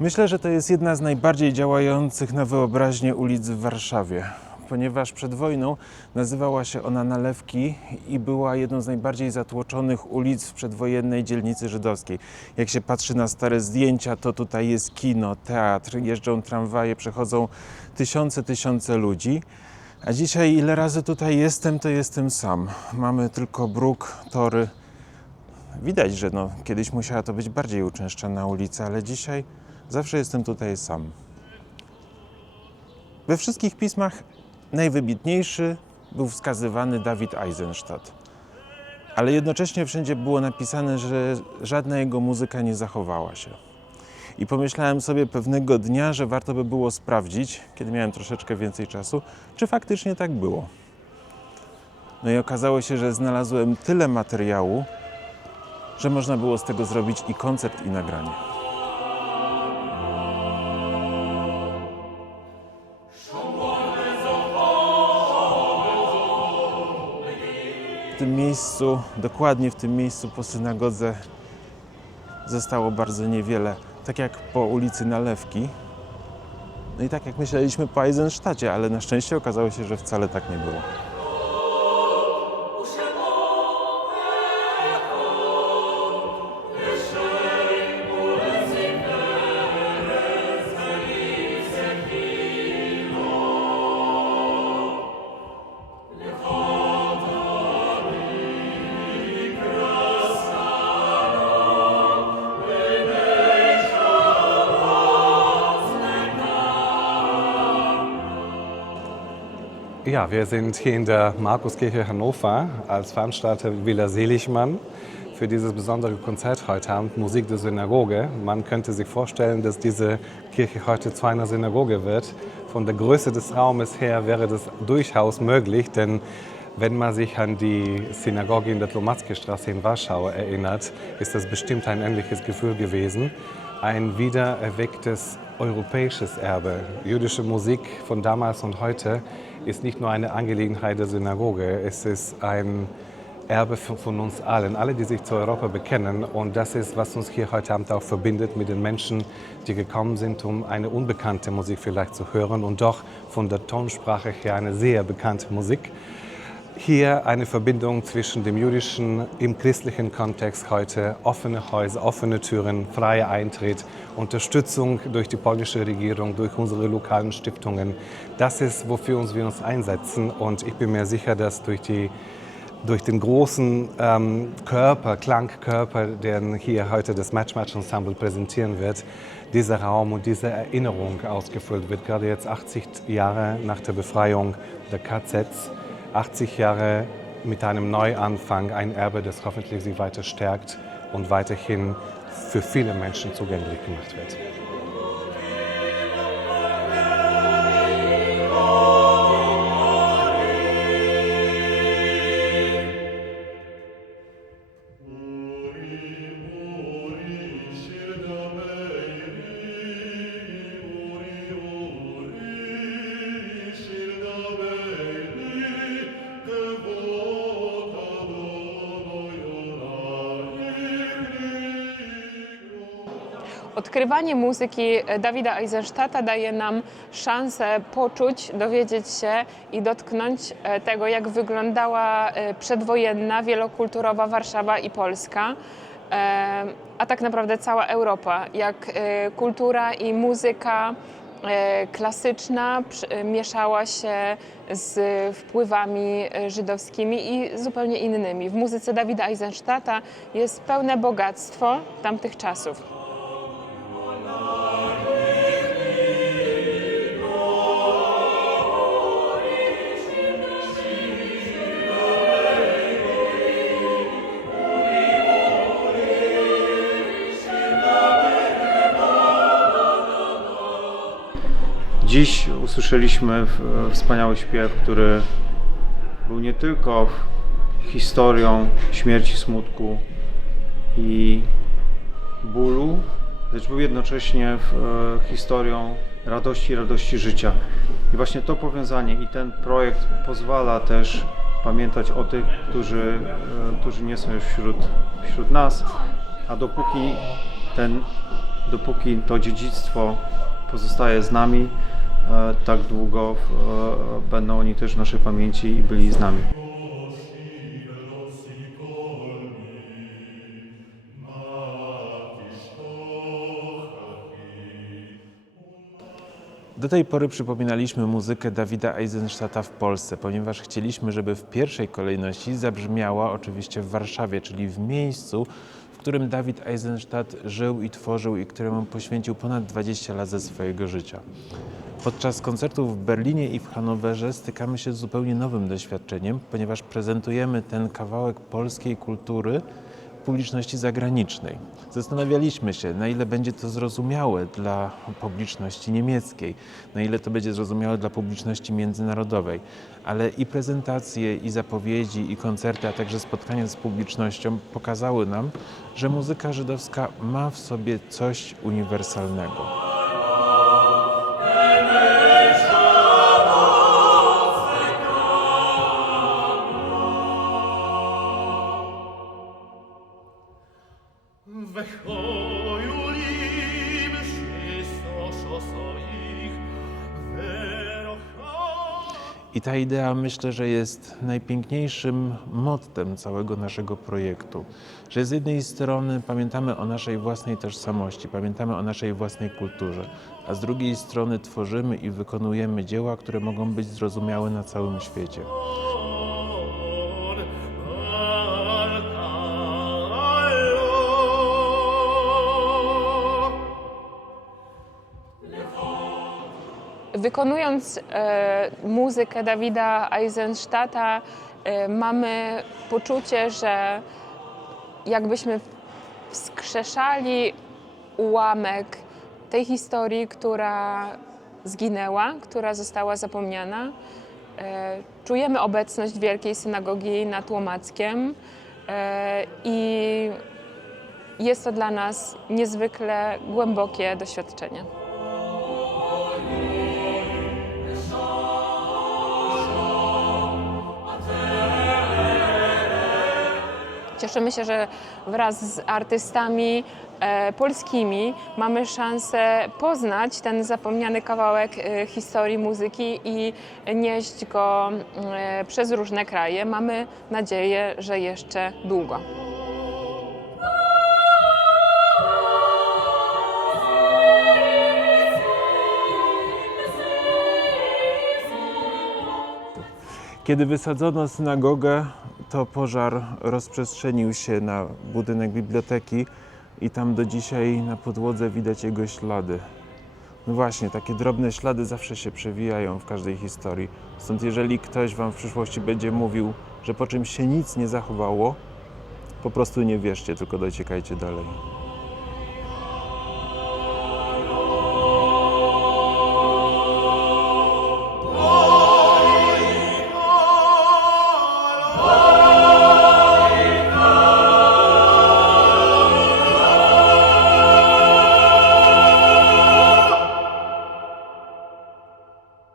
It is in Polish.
Myślę, że to jest jedna z najbardziej działających na wyobraźnię ulic w Warszawie, ponieważ przed wojną nazywała się ona Nalewki i była jedną z najbardziej zatłoczonych ulic w przedwojennej dzielnicy żydowskiej. Jak się patrzy na stare zdjęcia, to tutaj jest kino, teatr, jeżdżą tramwaje, przechodzą tysiące ludzi. A dzisiaj ile razy tutaj jestem, to jestem sam. Mamy tylko bruk, tory. Widać, że kiedyś musiała to być bardziej uczęszczana ulica, ale dzisiaj zawsze jestem tutaj sam. We wszystkich pismach najwybitniejszy był wskazywany Dawid Eisenstadt. Ale jednocześnie wszędzie było napisane, że żadna jego muzyka nie zachowała się. I pomyślałem sobie pewnego dnia, że warto by było sprawdzić, kiedy miałem troszeczkę więcej czasu, czy faktycznie tak było. No i okazało się, że znalazłem tyle materiału, że można było z tego zrobić i koncert, i nagranie. W tym miejscu, dokładnie w tym miejscu po synagodze zostało bardzo niewiele. Tak jak po ulicy Nalewki. No i tak jak myśleliśmy po Eisenstadcie, ale na szczęście okazało się, że wcale tak nie było. Ja, wir sind hier in der Markuskirche Hannover als Veranstalter Villa Seligmann für dieses besondere Konzert heute Abend, Musik der Synagoge. Man könnte sich vorstellen, dass diese Kirche heute zu einer Synagoge wird. Von der Größe des Raumes her wäre das durchaus möglich, denn wenn man sich an die Synagoge in der Dlomackiej Straße in Warschau erinnert, ist das bestimmt ein ähnliches Gefühl gewesen. Ein wiedererwecktes europäisches Erbe. Jüdische Musik von damals und heute ist nicht nur eine Angelegenheit der Synagoge, es ist ein Erbe von uns allen, alle, die sich zu Europa bekennen. Und das ist, was uns hier heute Abend auch verbindet mit den Menschen, die gekommen sind, um eine unbekannte Musik vielleicht zu hören und doch von der Tonsprache her eine sehr bekannte Musik. Hier eine Verbindung zwischen dem jüdischen im christlichen Kontext heute, offene Häuser, offene Türen, freier Eintritt, Unterstützung durch die polnische Regierung, durch unsere lokalen Stiftungen. Das ist, wofür wir uns einsetzen, und ich bin mir sicher, dass durch den großen Klangkörper, den hier heute das Match Ensemble präsentieren wird, dieser Raum und diese Erinnerung ausgefüllt wird. Gerade jetzt 80 Jahre nach der Befreiung der KZs, 80 Jahre mit einem Neuanfang, ein Erbe, das hoffentlich sich weiter stärkt und weiterhin für viele Menschen zugänglich gemacht wird. Odkrywanie muzyki Dawida Eisenstadta daje nam szansę poczuć, dowiedzieć się i dotknąć tego, jak wyglądała przedwojenna, wielokulturowa Warszawa i Polska, a tak naprawdę cała Europa. Jak kultura i muzyka klasyczna mieszała się z wpływami żydowskimi i zupełnie innymi. W muzyce Dawida Eisenstadta jest pełne bogactwo tamtych czasów. Dziś usłyszeliśmy wspaniały śpiew, który był nie tylko historią śmierci, smutku i bólu, lecz był jednocześnie historią radości życia. I właśnie to powiązanie i ten projekt pozwala też pamiętać o tych, którzy nie są już wśród nas, a dopóki ten dopóki to dziedzictwo pozostaje z nami, tak długo będą oni też w naszej pamięci i byli z nami. Do tej pory przypominaliśmy muzykę Dawida Eisenstadta w Polsce, ponieważ chcieliśmy, żeby w pierwszej kolejności zabrzmiała oczywiście w Warszawie, czyli w miejscu, w którym Dawid Eisenstadt żył i tworzył i któremu poświęcił ponad 20 lat ze swojego życia. Podczas koncertów w Berlinie i w Hanowerze stykamy się z zupełnie nowym doświadczeniem, ponieważ prezentujemy ten kawałek polskiej kultury publiczności zagranicznej. Zastanawialiśmy się, na ile będzie to zrozumiałe dla publiczności niemieckiej, na ile to będzie zrozumiałe dla publiczności międzynarodowej, ale i prezentacje, i zapowiedzi, i koncerty, a także spotkania z publicznością pokazały nam, że muzyka żydowska ma w sobie coś uniwersalnego. I ta idea, myślę, że jest najpiękniejszym mottem całego naszego projektu. Że z jednej strony pamiętamy o naszej własnej tożsamości, pamiętamy o naszej własnej kulturze, a z drugiej strony tworzymy i wykonujemy dzieła, które mogą być zrozumiałe na całym świecie. Wykonując muzykę Dawida Eisenstadta, mamy poczucie, że jakbyśmy wskrzeszali ułamek tej historii, która zginęła, która została zapomniana. Czujemy obecność Wielkiej Synagogi nad Łomackiem i jest to dla nas niezwykle głębokie doświadczenie. Cieszymy się, że wraz z artystami polskimi mamy szansę poznać ten zapomniany kawałek historii muzyki i nieść go przez różne kraje. Mamy nadzieję, że jeszcze długo. Kiedy wysadzono synagogę, to pożar rozprzestrzenił się na budynek biblioteki i tam do dzisiaj na podłodze widać jego ślady. No właśnie, takie drobne ślady zawsze się przewijają w każdej historii. Stąd jeżeli ktoś wam w przyszłości będzie mówił, że po czymś się nic nie zachowało, po prostu nie wierzcie, tylko dociekajcie dalej.